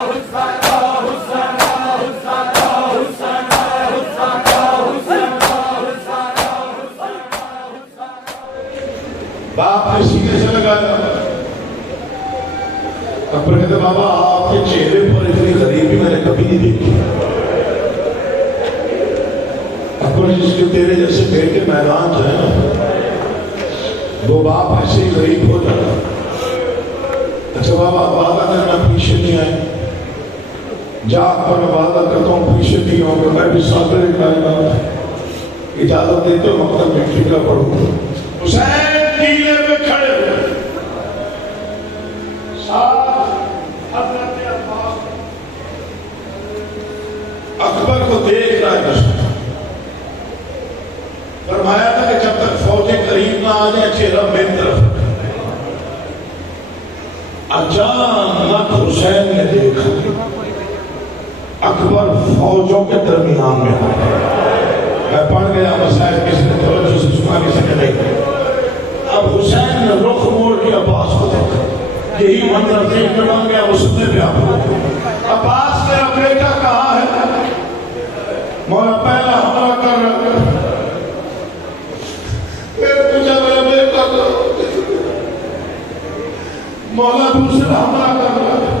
باپ نے سینے سے لگایا. اکبر کہتے بابا آپ کے چہرے پر اتنی غریبی میں نے کبھی نہیں دیکھی. اکبر جس کے تیرے جیسے بیٹے میدان جو ہے نا وہ باپ ایسے ہی غریب ہو جاتا. اچھا بابا وعدہ کرنا پیچھے نہیں آئے. جا اکبر میں وعدہ کرتا ہوں پیچھے نہیں آؤں گا. میں بھی ساتھ میں اجازت دیتے ہو مقتل میں ٹھیکہ پڑھوں. حسین قلعے میں کھڑے ہوئے ساتھ حضرت عباس اکبر کو دیکھ رہا ہے. فرمایا تھا کہ جب تک فوجیں قریب نہ آ جائیں چہرہ میری طرف. اچانک حسین نے دیکھا اکبر فوجوں کے درمیان میں آیا. میں پڑھ گیا مسائل کسی نے توجہ سے سنا کسی نے نہیں. اب حسین نے رخ موڑ کے عباس کو دیکھا. یہی منظر دیکھ کے بن گیا مسئلے پہ عباس میرا بیٹا کہاں ہے؟ مولا پہلا حملہ کر رہا ہے. پھر پوچھا میرا بیٹا مولا دوسرا حملہ کر رہا ہے.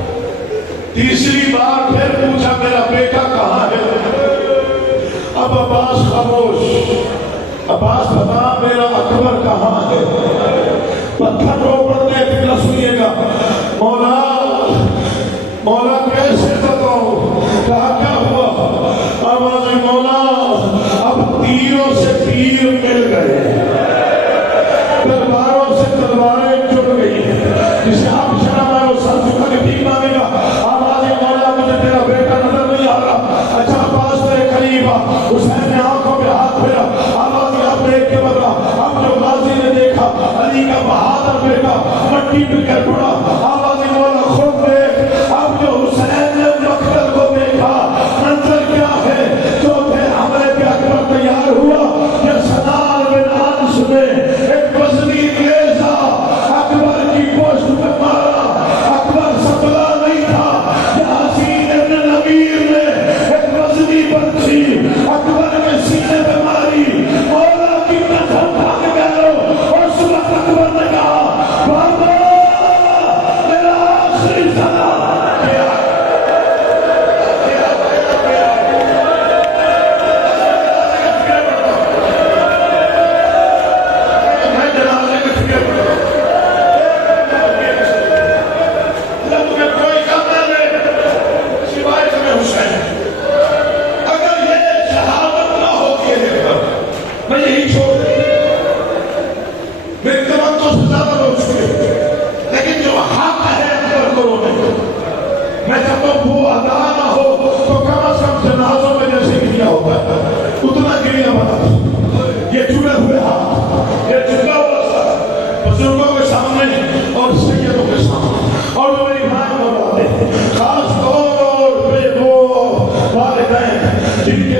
تیسری بار پھر پوچھا میرا بیٹا کہاں ہے؟ اب عباس خاموش. عباس بتا میرا اکبر کہاں ہے؟ پتھر روپڑ دے فکر سنیے گا. مولا کیسے بتاؤں؟ کہا کیا ہوا؟ آواز مولا اب تیروں سے تیر مل گئے, تلواروں سے تلواریں جڑ گئی. جسے آپ شرم ہے وہ سر جھکا کے ٹھیک مانے گا. آواز مولا مجھے تیرا بیٹا نظر نہیں آ رہا. اچھا عباس میرے قریب آ. حسین نے آنکھوں پہ ہاتھ پھیرا. آواز آپ دیکھ کے بدلا. اب جو غازی نے دیکھا علی کا بہادر بیٹا مٹی پہ گر پڑا. آواز مولا خود دیکھ. اب جو حسین نے مقتل کو دیکھا منظر کیا ہے؟ چوتھے حملے پہ اکبر تیار ہوا. یہ سنال بن انس نے ایک وزنی نیزہ اکبر کی پشت پہ مارا. اکبر سنبھلا نہیں تھا. یاسین ابن نمیر نے ایک وزنی برچھی اکبر کے سینے پہ ماری. مولا کی قسم بھاگ گئے. اس وقت اکبر نے کہا بابا میرا آخری سلام.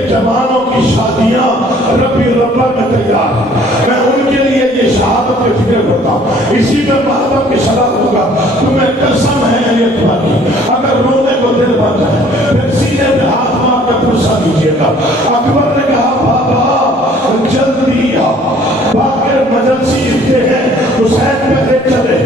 جوانوں کی شادیاں ربی ربا میں تیار. میں ان کے لیے یہ شہادت کی فکر کرتا ہوں. اسی میں محبت کی صلاح ہوگا. تمہیں قسم ہے یہ تمہاری اگر رونے کو دل بن جائے پھر سینے پہ ہاتھ مار کے پرسا دیجیے گا. اکبر نے کہا بابا جلدی آ. باقر مجلسی اتنے ہیں. حسین پہلے چلے.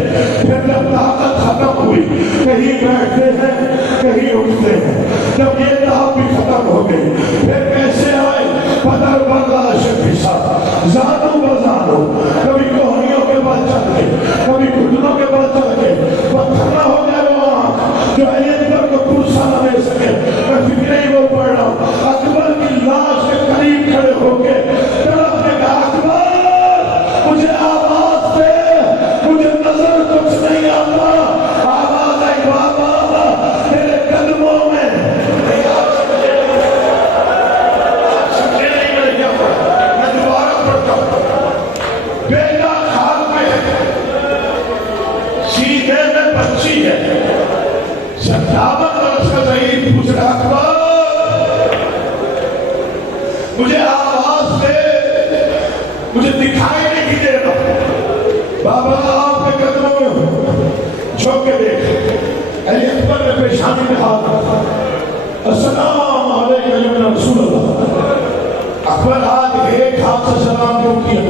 پھر جب طاقت ختم ہوئی کہیں بیٹھتے ہیں کہیں اٹھتے ہیں. جب یہ طاقت بھی ختم ہو گئی پھر کیسے آئے؟ پدر برداشت کے ساتھ زانو بزانو. کبھی کوہنیوں کے بعد چل کے کبھی گھٹنوں کے بعد چل کے پتھر نہ ہو جائے وہ آنکھ جو اکبر کو پرسا نہ دے سکے. میں فکر ہی وہ پڑھ رہا ہوں. اکبر کی لاش کے قریب کھڑے ہو کے طرف نے کہا اکبر مجھے آواز دے. مجھے نظر کچھ نہیں آتا. آواز آئی بابا تیرے قدموں میں. بیٹا خال میں سیدھے میں بچی ہے. 57 برس کا ضعیف پوچھ رہا اکبر مجھے آواز دے. مجھے دکھائی نہیں دے رہا. بابا آپ کے قدموں میں جھوک کے دیکھ. علی اکبر نے پیشانی میں ہاتھ رکھا، السلام علیکم یا رسول اللہ۔ اکبر آج ایک ہاتھ سے سلام کیوں کیا؟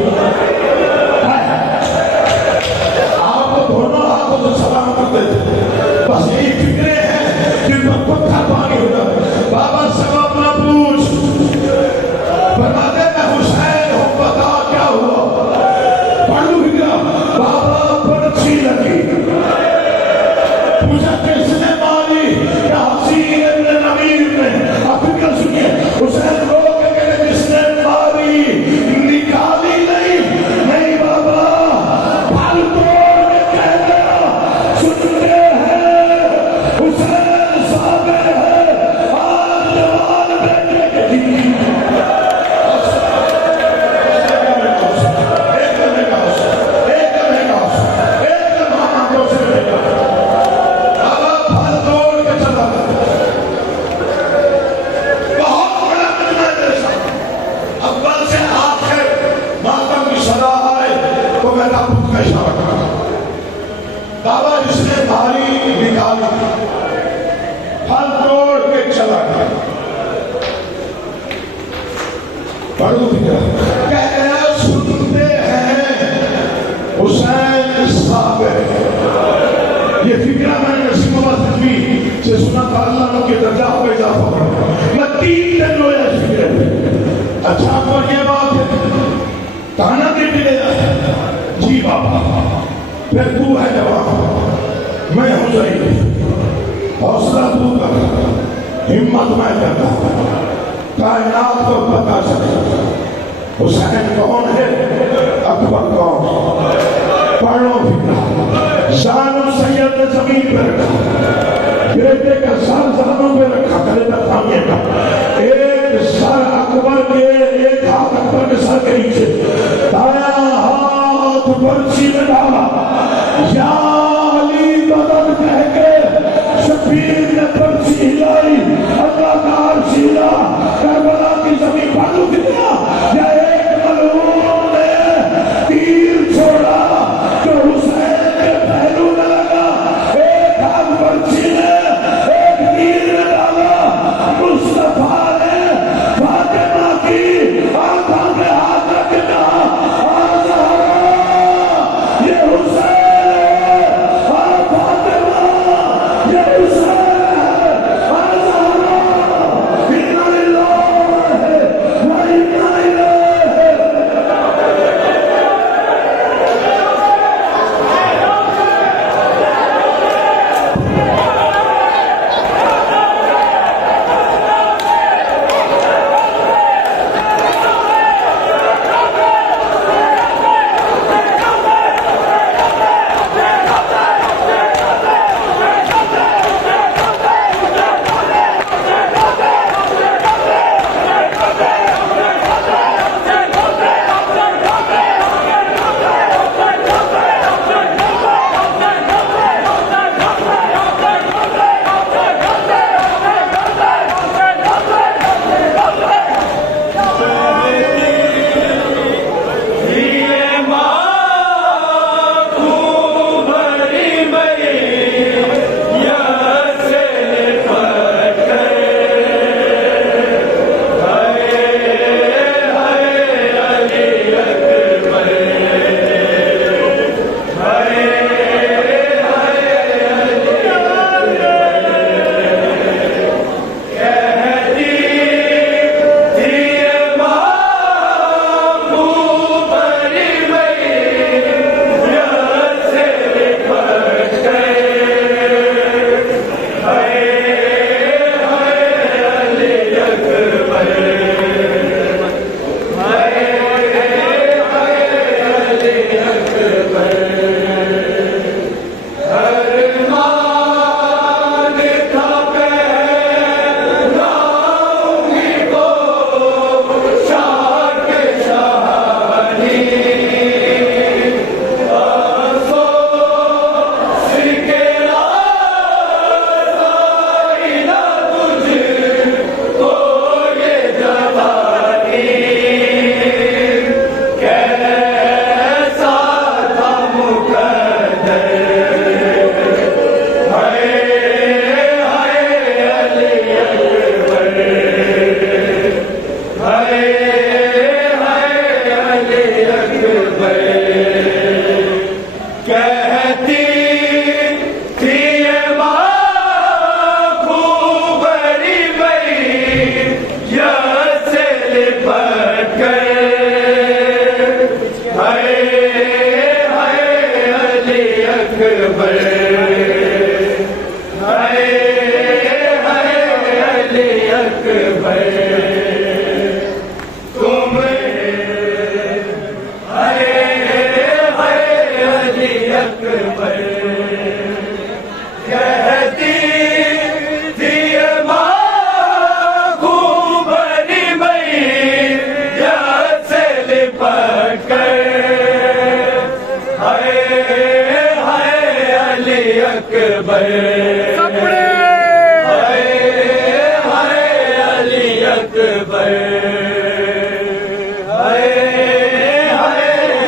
آپ تو دونوں ہاتھوں سے سلام کرتے تھے، بس یہی فکرے ہیں جن پر پتھر پانی ہو جاتا۔ بابا سے اپنا پوچھ، فرماتے میں حسین ہوں، بتا کیا ہوا؟ پڑھو گیا بابا پرچی لگی، پوچھا کس نے ماری؟ کہ حسین ابن نمیر نے۔ اب فکر سنیے، حسین رو کے کہتے جس نے ماری نکالی نہیں بابا، پھل توڑ کے کہہ دیا سنتے ہیں حسین صاحب ہے آج جوان بیٹے کے جی۔ بابا جس نے بھاری نکالی پھل توڑ کے چلا گیا، پڑھو دیا کہہ سنتے ہیں حسین صاحب ہے۔ یہ فکرہ میں نے نسیم اللہ تجوی سے سنا تھا، اللہ نے کے درجہ کو اضافہ کرا، میں 3 دن رویا اس فکرے پہ۔ اچھا پر یہ بات ہے کہانا کے لے جی بابا، پھر تو ہے جواب، میں ہوں ضعیف، حوصلہ تو کر، ہمت میں کرتا، کائنات کو بتا سکتا۔ حسین کون ہے؟ اکبر کون؟ پڑھو فکرہ، شان سید نے زمین پہ رکھا، بیٹے کا سر زانوں پہ رکھا، کرے تھا تھامیے کا، ایک سر اکبر کے، ایک ہاتھ اکبر کے سر کے نیچے، دایا ہاتھ برچی میں ڈالا، یا علی مدد کہہ کے شبیر نے برچی ہلائی، اللہ کا عرش ہلا، کربلا کی زمین پھاڑو دیا، یا ایک ملعون نے تیر چھوڑا جو حسین کے پہلو میں لگا، ایک ہاتھ برچی نے، ایک تیر اکبر علی اکبر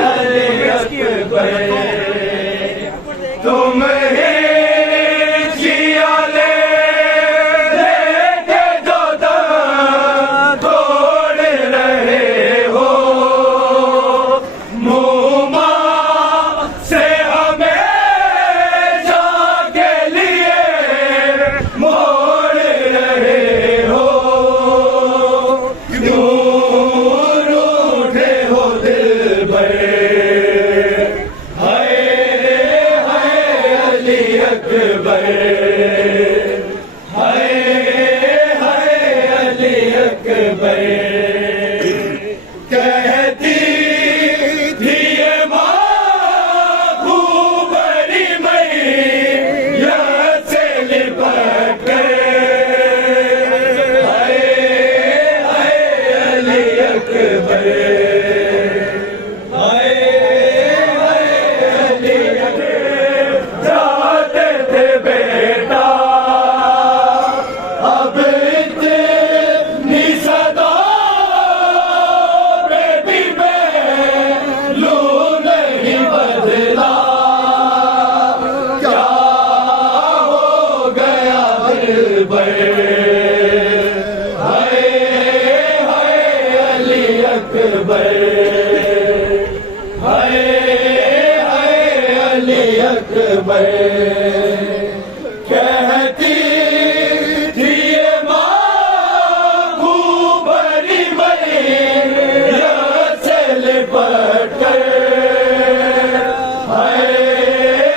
علی اکبر تم ہی جیا لے کے جو دم توڑ رہے ہو موما سے ہمیں جا کے لیے موڑ رہے ہو کیوں روٹھے ہو دل بھر علی اکبر علی اکبر کہتی تھی یہ ماں خوب بڑی میت سے لپٹ کر علی اکبر جاتے تھے بیٹا اب اتنی صدا بیٹی پہلو نہیں بدلا کیا ہو گیا دل بھر علی اکبر علی اکبر کہتی تھی یہ ماں خوب بڑی میت سے لپٹ کر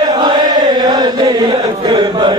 علی اکبر